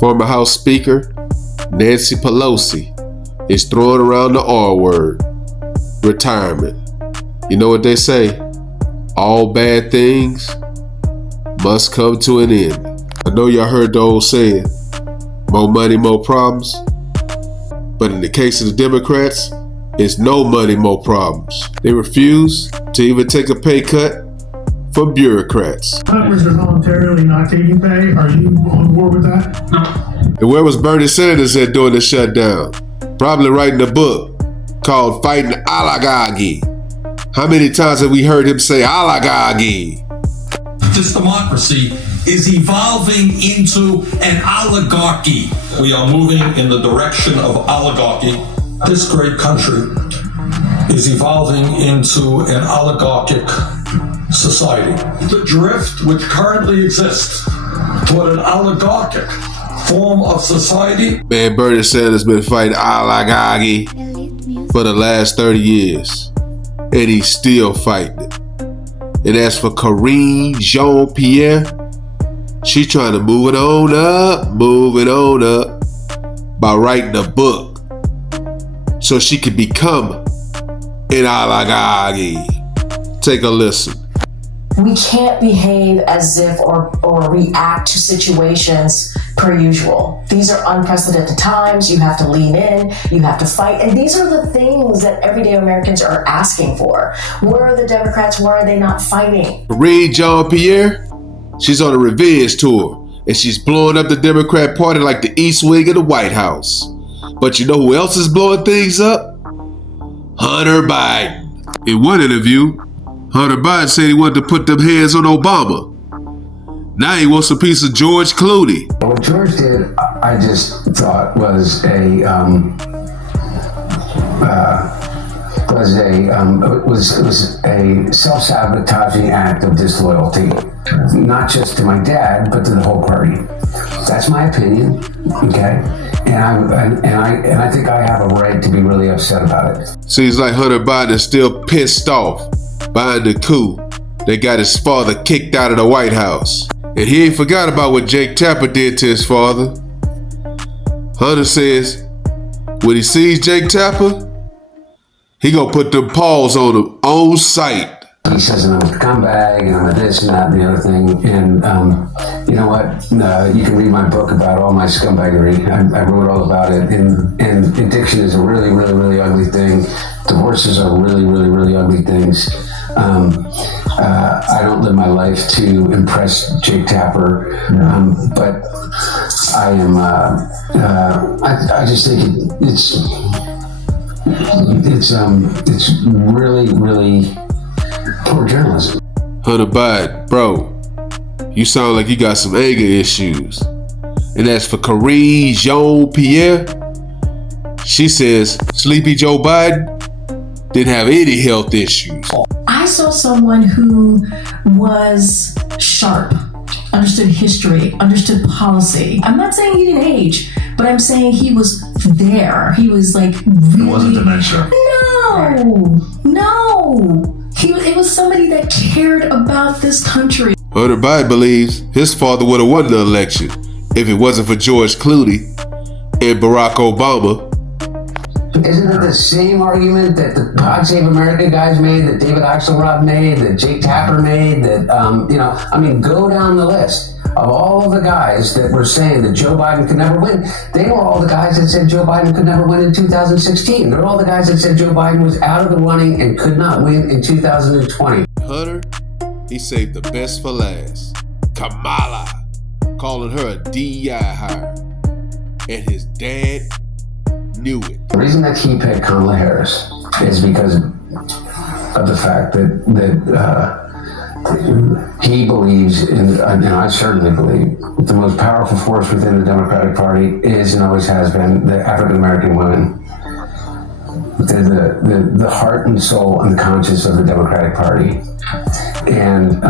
Former House Speaker Nancy Pelosi is throwing around the R word, retirement. You know what they say? All bad things must come to an end. I know y'all heard the old saying, more money, more problems. But in the case of the Democrats, it's no money, more problems. They refuse to even take a pay cut for bureaucrats. Congress are voluntarily not taking pay. Are you on board with that? No. And where was Bernie Sanders at during the shutdown? Probably writing a book called Fighting Oligarchy. How many times have we heard him say oligarchy? This democracy is evolving into an oligarchy. We are moving in the direction of oligarchy. This great country is evolving into an oligarchic society. The drift which currently exists toward an oligarchic form of society. Man, Bernie Sanders been fighting oligarchy for the last 30 years. And he's still fighting it. And as for Karine Jean-Pierre, she's trying to move it on up by writing a book so she can become an oligarchy. Take a listen. We can't behave as if or react to situations per usual. These are unprecedented times. You have to lean in, you have to fight. And these are the things that everyday Americans are asking for. Where are the Democrats? Why are they not fighting? Karine Jean-Pierre, she's on a revenge tour. And she's blowing up the Democrat Party like the East Wing of the White House. But you know who else is blowing things up? Hunter Biden. In one interview, Hunter Biden said he wanted to put them hands on Obama. Now he wants a piece of George Clooney. What George did, I just thought was a self-sabotaging act of disloyalty, not just to my dad, but to the whole party. That's my opinion, okay? And I think I have a right to be really upset about it. Seems like Hunter Biden is still pissed off behind the coup that got his father kicked out of the White House. And he ain't forgot about what Jake Tapper did to his father. Hunter says when he sees Jake Tapper, he gonna put them paws on him on sight. He says I'm a scumbag and I'm a this and that and the other thing. And you know what? You can read my book about all my scumbaggery. I wrote all about it. And addiction is a really, really, really ugly thing. Divorces are really, really, really ugly things. I don't live my life to impress Jake Tapper, but I am. I just think it's really, really poor journalism. Hunter Biden, bro, you sound like you got some anger issues. And as for Karine Jean-Pierre, she says Sleepy Joe Biden didn't have any health issues. I saw someone who was sharp, understood history, understood policy. I'm not saying he didn't age, but I'm saying he was there. He was like really... It wasn't dementia. No. It was somebody that cared about this country. Hunter Biden believes his father would have won the election if it wasn't for George Clooney and Barack Obama. Isn't it the same argument that the God Save America guys made, that David Axelrod made, that Jake Tapper made, that, go down the list of all of the guys that were saying that Joe Biden could never win. They were all the guys that said Joe Biden could never win in 2016. They're all the guys that said Joe Biden was out of the running and could not win in 2020. Hunter, he saved the best for last. Kamala, calling her a DEI hire. And his dad knew it. The reason that he picked Kamala Harris is because of the fact that he believes in, and I certainly believe, the most powerful force within the Democratic Party is and always has been the African American women. They're the heart and soul and conscience of the Democratic Party, and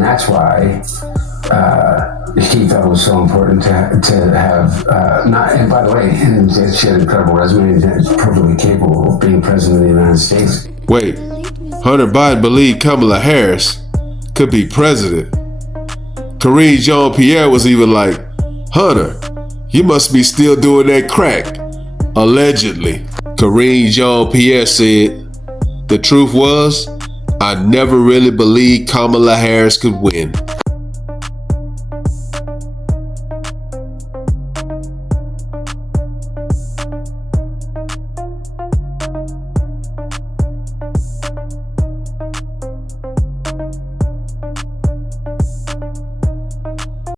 that's why he thought it was so important to have not. And by the way, she had an incredible resume and is perfectly capable of being president of the United States. Wait, Hunter Biden believed Kamala Harris could be president. Karine Jean-Pierre was even like, Hunter, you must be still doing that crack. Allegedly. Karine Jean-Pierre said, the truth was, I never really believed Kamala Harris could win.